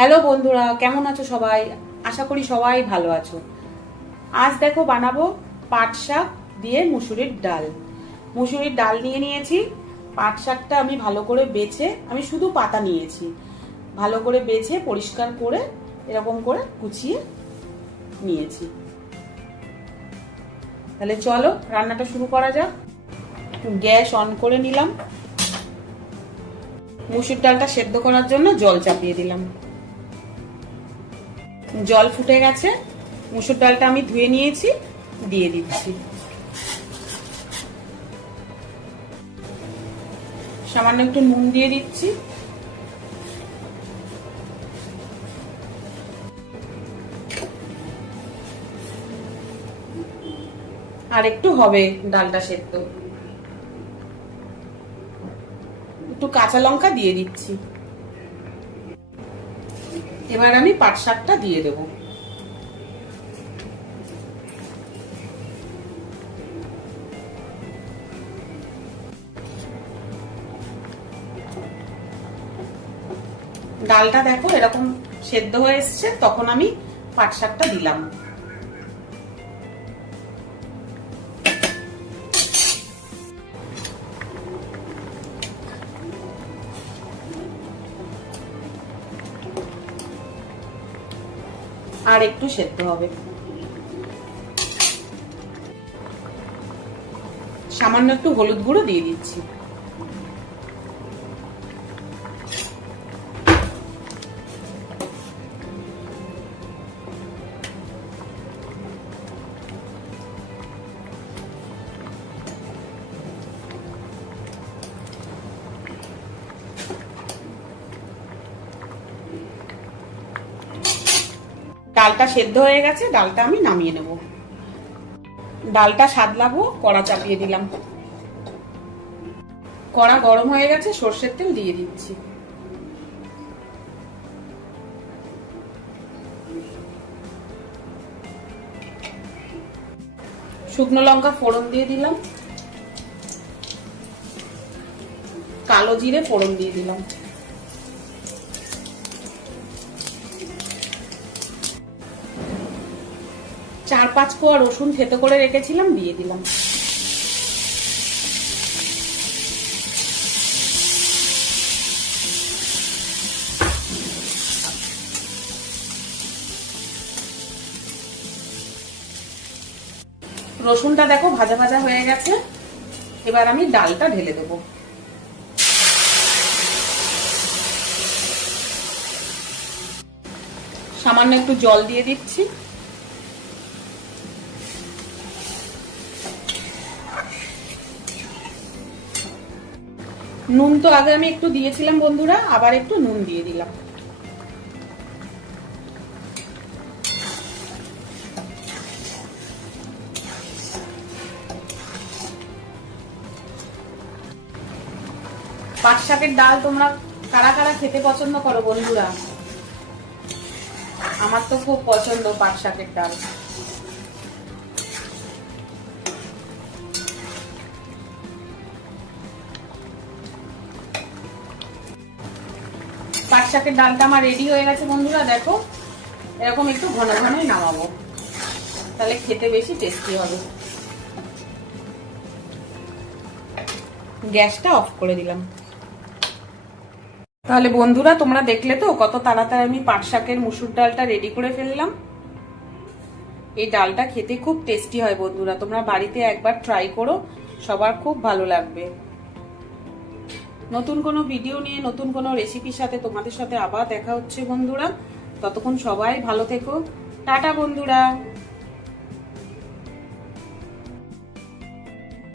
Hello বন্ধুরা, কেমন আছো সবাই? আশা করি সবাই ভালো আছো। আজ দেখো বানাবো পাট শাক দিয়ে মুসুরির ডাল। মুসুরির ডাল নিয়ে নিয়েছি। পাট শাকটা আমি ভালো করে বেছে, আমি শুধু পাতা নিয়েছি, ভালো করে বেছে পরিষ্কার করে এরকম করে কুচিয়ে নিয়েছি। তাহলে চলো রান্নাটা শুরু করা যাক। গ্যাস অন করে নিলাম। মুসুর ডালটা সেদ্ধ করার জন্য জল চাপিয়ে দিলাম। জল ফুটে গেছে, মুসুর ডালটা আমি ধুয়ে নিয়েছি, দিয়ে দিচ্ছি। সামান্য একটু নুন দিয়ে দিচ্ছি। আর একটু হবে ডালটা সেদ্ধ। একটু কাঁচা লঙ্কা দিয়ে দিচ্ছি। এবার আমি পাট শাকটা দিয়ে দেব। ডালটা দেখো এরকম সেদ্ধ হয়ে এসছে, তখন আমি পাট শাকটা দিলাম। আর একটু সেদ্ধ হবে। সামান্য একটু হলুদ গুঁড়ো দিয়ে দিচ্ছি। ডালটা সেদ্ধ হয়ে গেছে, ডালটা আমি নামিয়ে নেব। ডালটা সাদলাবো, কড়া চাপিয়ে দিলাম। কড়া গরম হয়ে গেছে, সর্ষের তেল দিয়ে দিচ্ছি। শুকনো লঙ্কা ফোড়ন দিয়ে দিলাম। কালো জিরে ফোড়ন দিয়ে দিলাম। চার পাঁচ কোয়া রসুন থেতো করে রেখেছিলাম, দিয়ে দিলাম। রসুনটা দেখো ভাজা ভাজা হয়ে গেছে। এবার আমি ডালটা ঢেলে দেবো। সামান্য একটু জল দিয়ে দিচ্ছি। নুন তো আগে আমি একটু দিয়েছিলাম বন্ধুরা, আবার একটু নুন দিয়ে দিলাম। পাট শাকের ডাল তোমরা কারা কারা খেতে পছন্দ করো বন্ধুরা? আমার তো খুব পছন্দ পাট শাকের ডাল। পাট শাকের ডালটা আমার রেডি হয়ে গেছে বন্ধুরা। দেখো এরকম একটু ঘন ঘনই নামাবো, তাহলে খেতে বেশি টেস্টি হবে। গ্যাসটা অফ করে দিলাম। তাহলে বন্ধুরা তোমরা দেখলে তো কত তাড়াতাড়ি আমি পাট শাকের মুসুর ডালটা রেডি করে ফেললাম। এই ডালটা খেতে খুব টেস্টি হয় বন্ধুরা, তোমরা বাড়িতে একবার ট্রাই করো, সবার খুব ভালো লাগবে। নতুন কোনো ভিডিও নিয়ে নতুন কোনো রেসিপির সাথে তোমাদের সাথে আবার দেখা হচ্ছে বন্ধুরা। ততক্ষণ সবাই ভালো থেকো। টাটা বন্ধুরা।